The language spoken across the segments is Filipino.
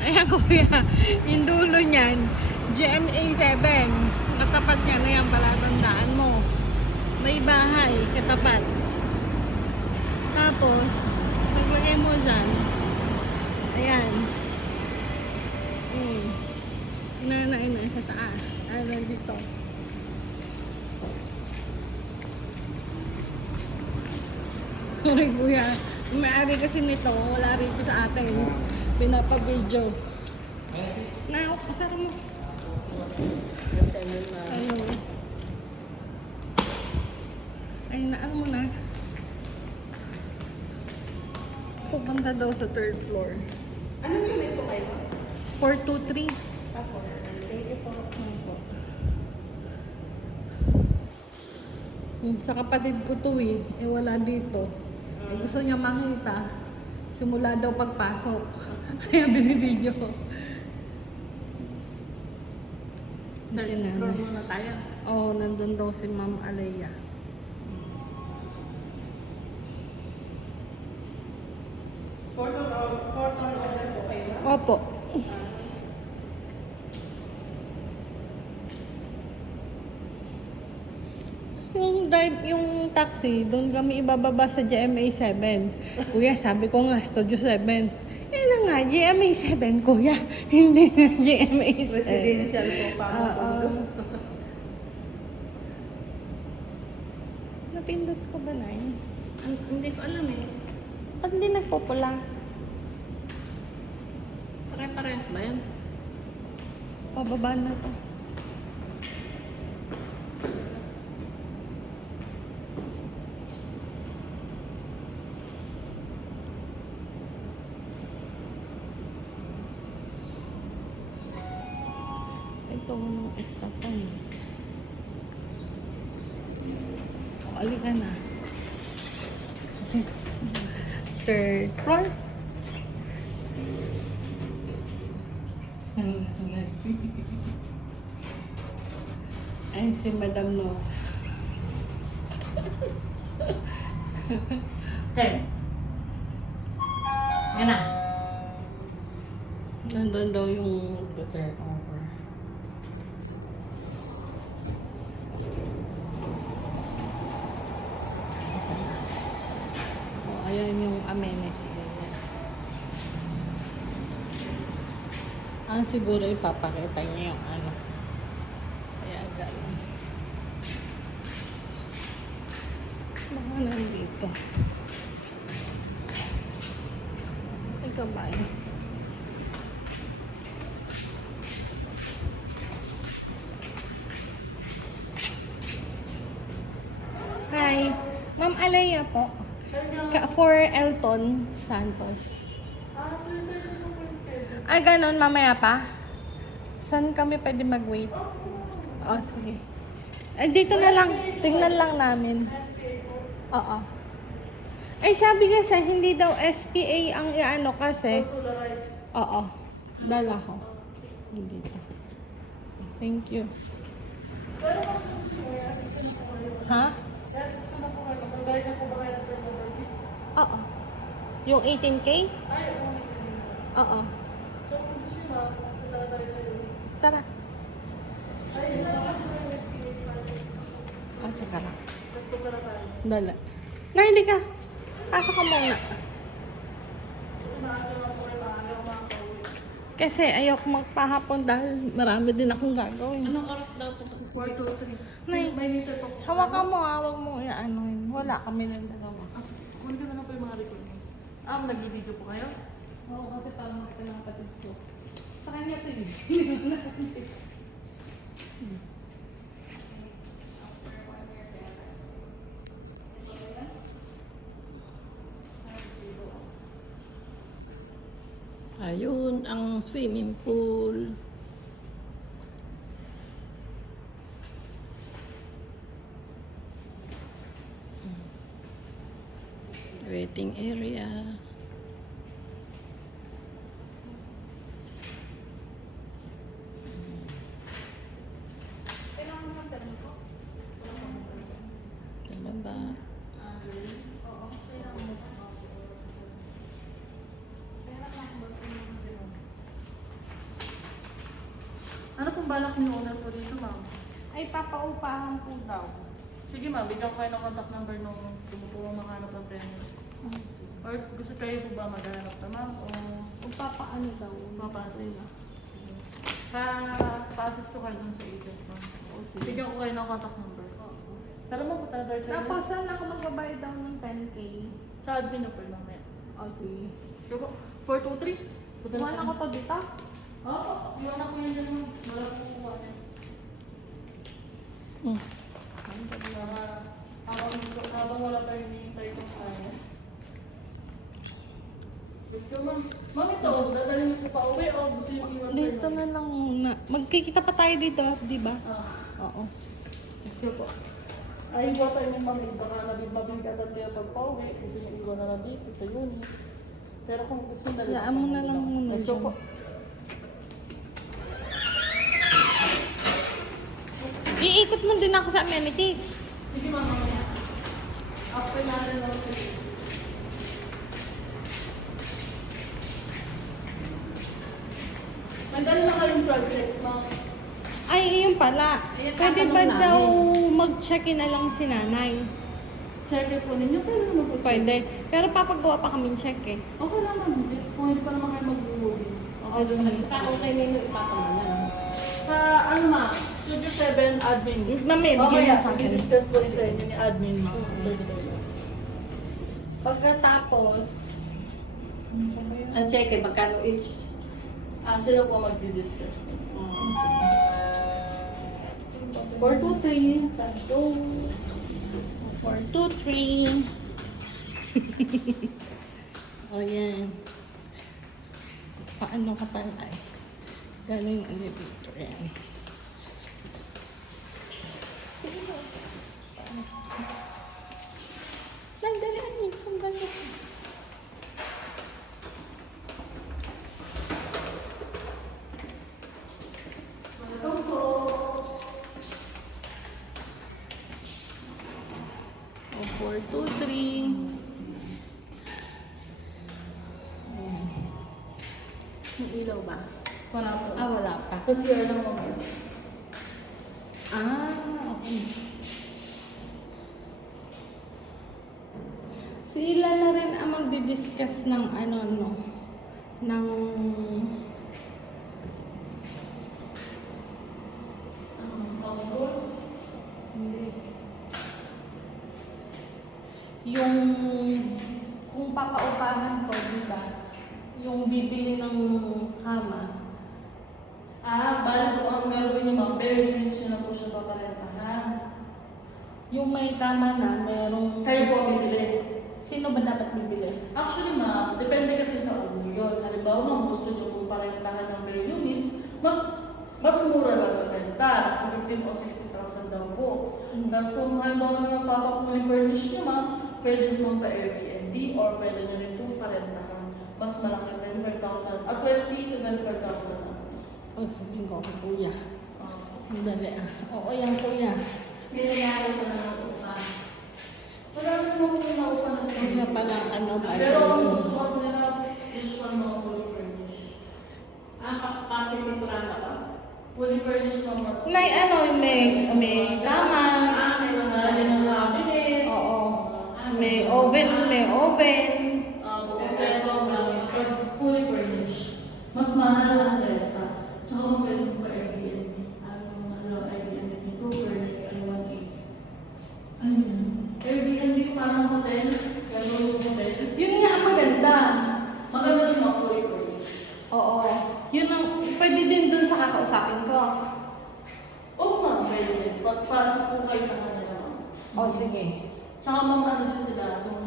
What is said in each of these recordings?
Ayan kuya, yung dulo niyan, GMA 7. Katapat niya na yan, palatandaan mo. May bahay, katapat. Tapos, paglagay mo dyan, ayan. Nanay na sa taas. Ayan, dito. Sorry kuya, may-ari kasi nito, wala rito sa atin. Pinapa-video. Na, kasara mo. Ano? Ay, naan mo na. Pupunta daw sa third floor. Ano yung ito kayo? 423. Ako. Thank you po. Sa kapatid ko to eh wala dito. Gusto niya makita. Simula daw pagpasok. Kaya binibidyo ko. Third floor muna tayo. Oo, nandun daw si Ma'am Alea. Photo order po kayo? Opo. Yung taxi, doon kami ibababa sa GMA 7. Kuya, sabi ko nga, Studio 7. Yan na nga, GMA 7, kuya. Hindi na GMA 7. Residential po pa ako. Napindot ko ba na yun? Hindi ko alam eh. Ba't hindi nagpupula? Pare-parehas ba yan? Pababa na to. Ito ng estapan. O, alika na. Third floor. Ay, si Madam No. Turn. Yan na. Nandun daw yung turn over. O, ayan yung amenities. Siguro ipapakita niya yung ano. Kaya gano'n. Baka nandito. Ikaw ba yun? Hi. Ma'am Alea po. For Elton Santos. Ay, ganun. Mamaya pa? Saan kami pwede mag-wait? Oh, sige. Ay, dito na lang. Tingnan lang namin. Oo. Ay, sabi kasi, hindi daw SPA ang iano kasi. Oo. Dala ko. Dito. Thank you. Ha? Oo. Yung 18K? Oo. Tara. Tsaka lang. Dala. Na, hindi ka. Pasok ka muna. Kasi ayoko magpahapon dahil marami din akong gagawin. Anong oras daw po? 4:03. Nay, May meter po. hawakan mo ha, huwag mong iaano yun. Wala kami ng dalawa. Kunin ko na lang po yung mga recordings. Nag-video po kayo? Oo, kasi parang ito ng kapatid ko. Sa kanya ito yun. Ayun, ang swimming pool. Waiting area. Sa baba. Oo, kailangan mo. Kailangan mo. pong balak ni owner po dito, ma'am? Ay, papaupahan po daw. Sige ma'am, bigyan ko kayo ng contact number nung tumutulong makahanap ng tenant. Or gusto kayo po ba maghanap na ma'am? O Papaano daw? papasis? Pa-assist ko kayo dun sa agent ma'am. Bigyan ko kayo ng contact number. Pero ma'am, punta na tayo sa Tapos, saan ako magbabayad daw ng 10K? Sa admin na po mamaya. O, sige. Sige po. 423. Punta na Kuha ko to dito? Oo, iwan na ko yun dyan ma'am. Wala po kuha niya. Habang wala pa hinihintay kong kaya. Let's go ma'am. Ma'am ito, dadalhin niyo po pa uwi o gusto niyo iwan sa Dito na lang muna. Magkikita pa tayo dito, di ba? Oo. Let's go po. Ay, iwan tayo ng ma'am. Baka mabigat at kayo pagpa-uwi. Gusto niyo iwan na lang dito sa unit. Pero kung gusto niyo dalawa. Yaan mo na lang muna Let's go dyan. po. Iikot mo din ako sa amenities. Sige ma'am, mamaya. After natin lang sa may dali na kayong projects, ma'am. Ay, yun pala. Ayan, Pwede ba tatanong daw mag-check-in na lang si nanay? Check it po ninyo, pwede naman po. Pwede. Pero papagawa pa kami check eh. Okay lang ma'am, kung hindi pa naman kayo mag-movie. Okay sige. lang. Saka kung kay Nino ipapamanan. Sa ano ma'am, Studio 7 admin. Mami, Okay, bigyan mo sa akin. i-discuss ko sa inyo ni admin ma'am. Pagkatapos, Ang check eh, magkano each? Sila po mag-discuss. 423, let's go. 4, 2, 3. O yan. Paano ka pala ay? Galing yung elevator yan. Sige mo. Nagdalaan yun. Sandali. Welcome po. O, 4, 2, 3. Ayan. May ilaw ba? Wala po. Wala pa. Sa CR lang ma'am. Okay. Sila na rin ang magdi-discuss ng ano, no? Ng... House rules. Hindi. Yung... Kung papaupahan ko, di ba? Yung bibili ng kama. Bali po ang gagawin niyo ma'am, bare units niyo na po siya paparentahan. Yung may kama na, merong... Kayo po ang bibili. Sino ba dapat bibili? Actually ma'am, depende kasi sa owner yun. Halimbawa ma'am, gusto niyo pong parentahan ng bare units, mas mura lang ang renta. Sa 15 o 60,000 daw po. Tapos kung halimbawa naman papapuli furnish niyo ma'am, pwede naman pa Airbnb or pwede niyo rin itong parentahan. Mas malaki 24,000 at 20 to 24,000 lang. O, sabihin ko, kuya. Madali ah. Oo, yan kuya. May nangyari pa na ako sa Wala rin mo kung naupan ng Kuya pala, ano ba? Pero ang gusto kasi nila, is one mga fully furnished. pati pinturada ka? Fully furnished naman. May ano, may kama. Meron na Lagi ng cabinets. Oo. May oven, may oven. Pero fully furnished. Mas mahal ang renta. Tsaka mo pwede mo pa Airbnb. Airbnb dito, pwede ay 1.8. Ano yun? Airbnb parang hotel. Gano'n yung hotel. Yun nga ang maganda. Maganda din ang fully furnished. Oo. Yun ang, pwede din dun sa kakausapin ko. Oo ma'am, pwede din. Pag-process po kayo sa kanila ma'am. O, sige. Tsaka ma'am, ano din sila, kung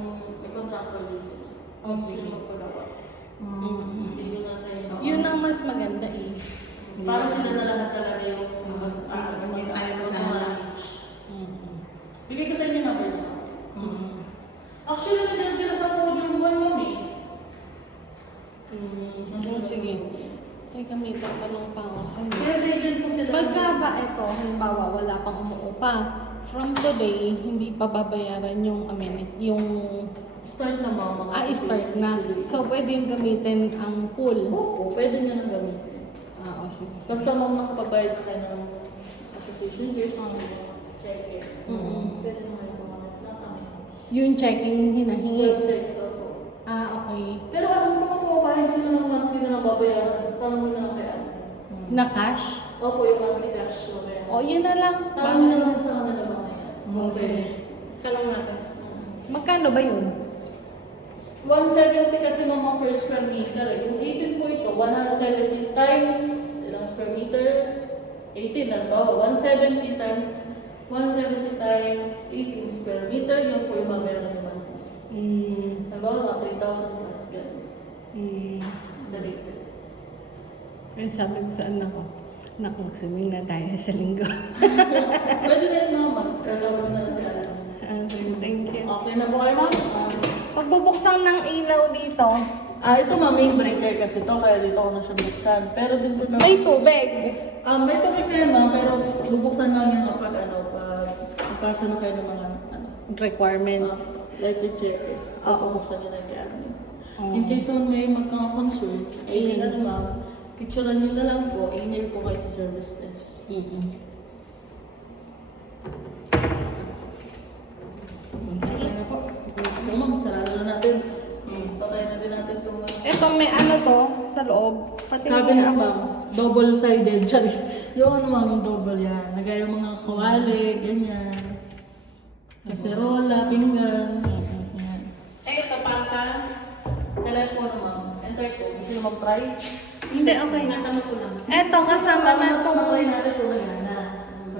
may contractor din sila. Oh, sige. Sila magpagawa. Hindi yun na sa inyo. Yun ang mas maganda eh. Para sila na lahat talaga yung Hindi tayo mag-manage. Mm. Bigay ko sa inyo number na. Mm. Actually, nandiyan sila sa podium 1 ma'am eh. Sige. Teka, may tatanong pa ako sa inyo. Kaya sa agent po sila. Pagka ba ito, halimbawa wala pang umuupa, from today, hindi pa babayaran yung amenity, yung Start na ma'am. start na. So, pwedeng gamitin ang pool. Opo, pwede nyo nang gamitin. Oo, sige. Basta ma'am nakapagbayad na kayo ng association fees, check it. Pwede mo kayo pumalit na kami. Yung checking hinahingi. Yung checks ako. Ah, okay. Pero alam ko makukuhahin sila ng monthly na lang babayaran. Tanong mo na lang kaya. Na cash? Opo, yung monthly cash babayaran. O, yun na lang. Tanong mo na lang sa kanila mamaya. Oo, sige. Talong natin. Magkano ba yun? 170 kasi mga per square meter. Yung 18 po ito, 170 times ilang square meter? 18 na ba? 170 times 18 square meter, yung po yung mabayaran naman. Halimbawa, mga 3,000 plus ganun. Estimated. Kaya sabi ko sa anak ko, anak, mag-swimming na tayo sa linggo. Pwede din naman. Kasama na si Alan. Thank you. Okay na po kayo, ma'am? Pagbubuksan ng ilaw dito, Ito ma'am, main breaker kasi to kaya dito ko na siya buksan. Pero din po may tubig. may tubig kayo ma'am, pero bubuksan lang yun pag ipasa na kayo ng mga Requirements. like to check it. Oo. Bubuksan nyo na yung admin. Oo. In case naman may magkaka-concern, ma'am, picturean nyo na lang po, email po kayo sa service desk. Okay na po. So ma'am, sarado na natin. Patayin na din natin itong Ito may ano to sa loob. Pati cabinet ma'am. Double-sided. Charis. Yung ano ma'am, yung double yan. Lagay yung mga kawali, ganyan. Kaserola, pinggan. Yan. Ito para sa... Telepono ma'am. Enter ko. Gusto nyo mag-try? Hindi, okay. Natanong ko lang. Ito kasama na tong Matry natin ito nagana.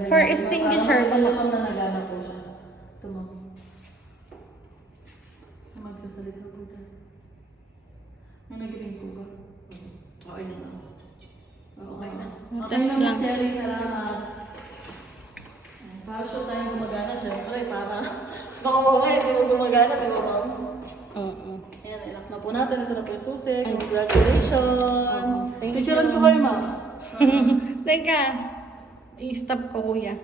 for extinguisher. Ito ma'am na nagana po siya. Ito ma'am. Magsasalita po dyan. May nagiling po ba? Okay na. Okay na. Okay Test lang, lang. sharing salamat. Para siya tayong gumagana, syempre, para baka mamaya, di mo gumagana, di ba ma'am? Oo. Ayan, ilak na po natin. Ito na po yung susi. Congratulations! Thank you. Picturean ko kayo, ma'am. Teka, i-stop ko kuya.